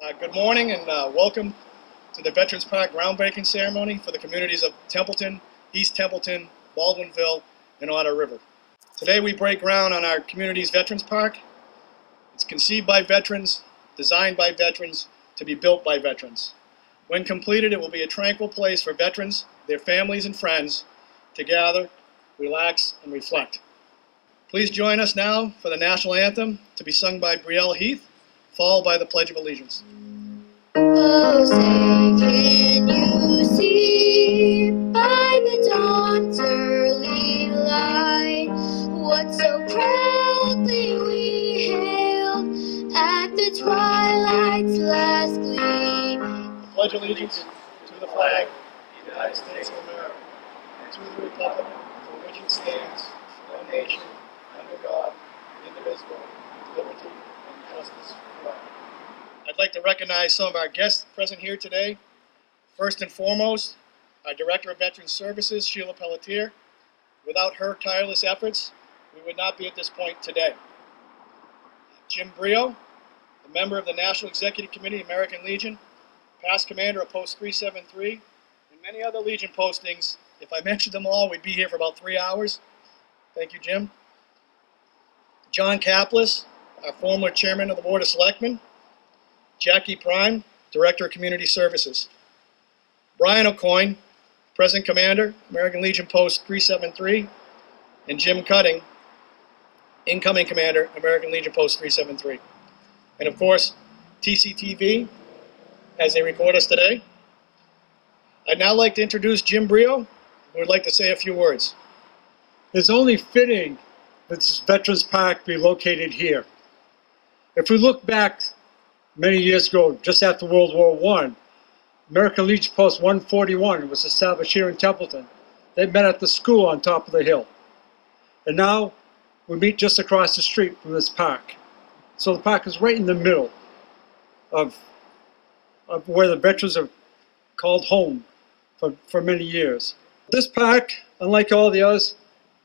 Good morning and welcome to the Veterans Park groundbreaking ceremony for the communities of Templeton, East Templeton, Baldwinville, and Otter River. Today we break ground on our community's Veterans Park. It's conceived by veterans, designed by veterans, to be built by veterans. When completed, it will be a tranquil place for veterans, their families, and friends to gather, relax, and reflect. Please join us now for the national anthem to be sung by Brielle Heath, followed by the Pledge of Allegiance. Oh, say, can you see by the dawn's early light what so proudly we hailed at the twilight's last gleaming? Pledge allegiance to the flag of the United States of America, and to the republic for which it stands, one nation, under God, indivisible, with liberty and justice for all. I'd like to recognize some of our guests present here today. First and foremost, our Director of Veterans Services, Sheila Pelletier. Without her tireless efforts, we would not be at this point today. Jim Brio, a member of the National Executive Committee, American Legion, past commander of Post 373, and many other Legion postings. If I mentioned them all, we'd be here for about 3 hours. Thank you, Jim. John Kaplis, our former chairman of the Board of Selectmen. Jackie Prime, Director of Community Services. Brian O'Coin, present commander, American Legion Post 373. And Jim Cutting, incoming commander, American Legion Post 373. And of course, TCTV, as they record us today. I'd now like to introduce Jim Brio, who would like to say a few words. It's only fitting that this Veterans Park be located here. If we look back many years ago, just after World War I, American Legion Post 141 was established here in Templeton. They met at the school on top of the hill. And now we meet just across the street from this park. So the park is right in the middle of where the veterans have called home for many years. This park, unlike all the others,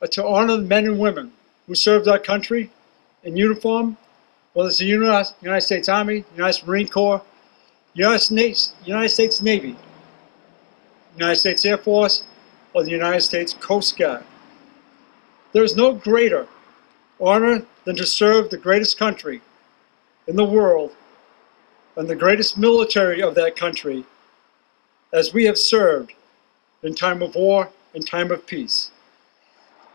are to honor the men and women who served our country in uniform, whether it's the United States Army, United States Marine Corps, United States Navy, United States Air Force, or the United States Coast Guard. There is no greater honor than to serve the greatest country in the world and the greatest military of that country as we have served in time of war and time of peace.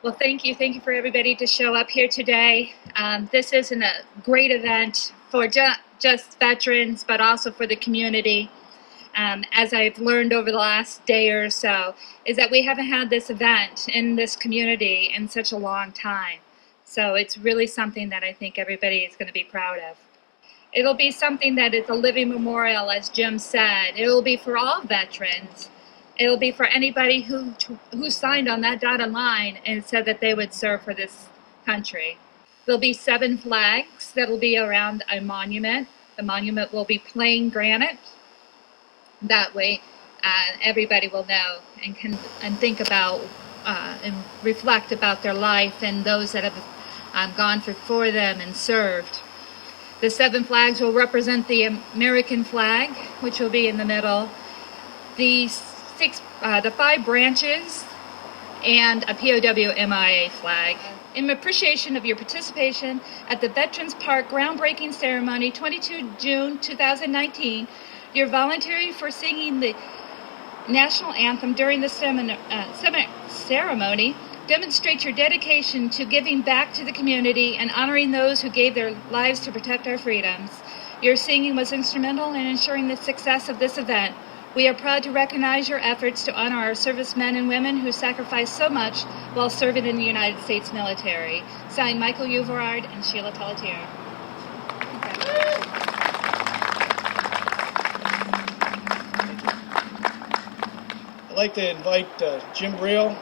Well, thank you. Thank you for everybody to show up here today. This isn't a great event for just veterans, but also for the community. As I've learned over the last day or so, is that we haven't had this event in this community in such a long time. So it's really something that I think everybody is going to be proud of. It'll be something that is a living memorial, as Jim said. It'll be for all veterans. It'll be for anybody who signed on that dotted line and said that they would serve for this country. There'll be 7 flags that'll be around a monument. The monument will be plain granite. That way, everybody will know and can think about and reflect about their life and those that have gone before them and served. The 7 flags will represent the American flag, which will be in the middle. The 5 branches, and a POW MIA flag. In appreciation of your participation at the Veterans Park groundbreaking ceremony, 22 June 2019, you're voluntary for singing the national anthem during the ceremony. Demonstrate your dedication to giving back to the community and honoring those who gave their lives to protect our freedoms. Your singing was instrumental in ensuring the success of this event. We are proud to recognize your efforts to honor our servicemen and women who sacrificed so much while serving in the United States military. Signed, Michael Uverard and Sheila Pelletier. I'd like to invite Jim Brio,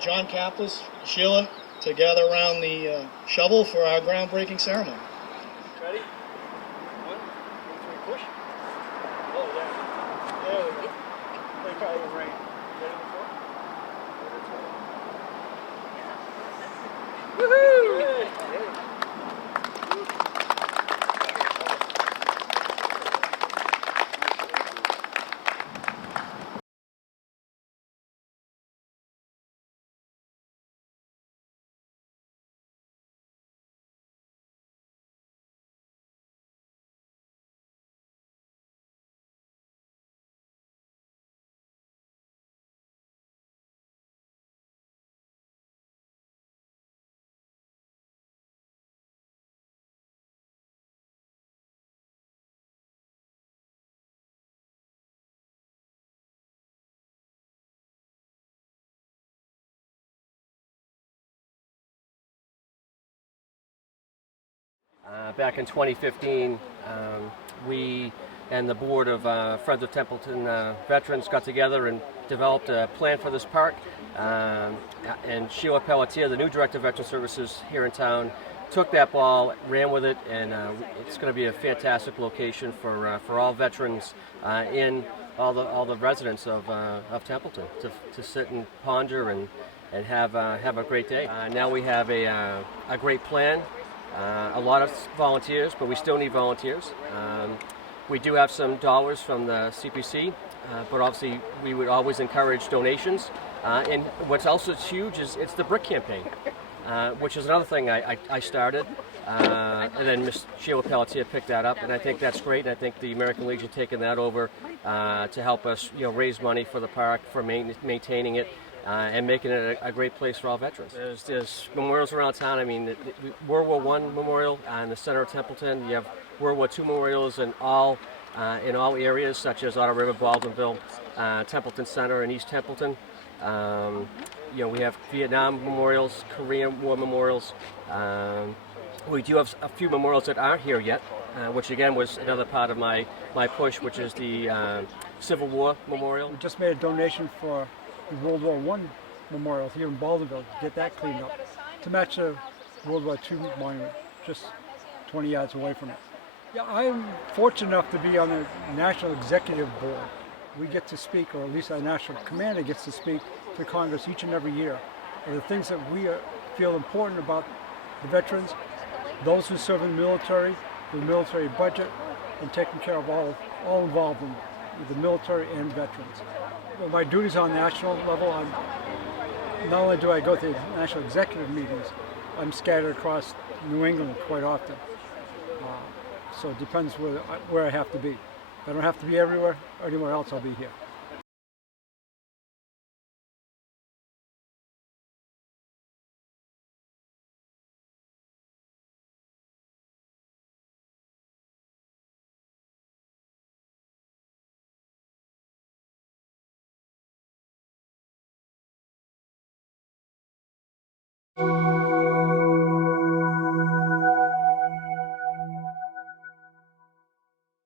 John Kaplis, Sheila to gather around the shovel for our groundbreaking ceremony. Ready? 1, 2, 3, push. Oh, yeah. There we go. They probably will rain. Ready before? Woohoo! Back in 2015, we and the board of Friends of Templeton veterans got together and developed a plan for this park. And Sheila Pelletier, the new director of Veteran Services here in town, took that ball, ran with it, and it's going to be a fantastic location for all veterans in all the residents of Templeton to sit and ponder and have a great day. Now we have a great plan. A lot of volunteers, but we still need volunteers. We do have some dollars from the CPC, but obviously we would always encourage donations. And what's also huge is it's the brick campaign, which is another thing I started. And then Ms. Sheila Pelletier picked that up, and I think that's great. And I think the American Legion taking that over to help us, raise money for the park, for maintaining it. And making it a great place for all veterans. There's memorials around town. I mean, the World War I memorial in the center of Templeton. You have World War II memorials in all areas, such as Otter River, Baldwinville, Templeton Center, and East Templeton. We have Vietnam memorials, Korean War memorials. We do have a few memorials that aren't here yet, which again was another part of my push, which is the Civil War memorial. We just made a donation for the World War I memorial here in Baldwinville to get that cleaned up to match the World War II monument just 20 yards away from it. Yeah, I'm fortunate enough to be on the National Executive Board. We get to speak, or at least our National Commander gets to speak to Congress each and every year. And the things that we feel important about the veterans, those who serve in the military budget, and taking care of all involved in the military and veterans. Well, my duties on national level, not only do I go to national executive meetings, I'm scattered across New England quite often. So it depends where I have to be. If I don't have to be everywhere, anywhere else I'll be here.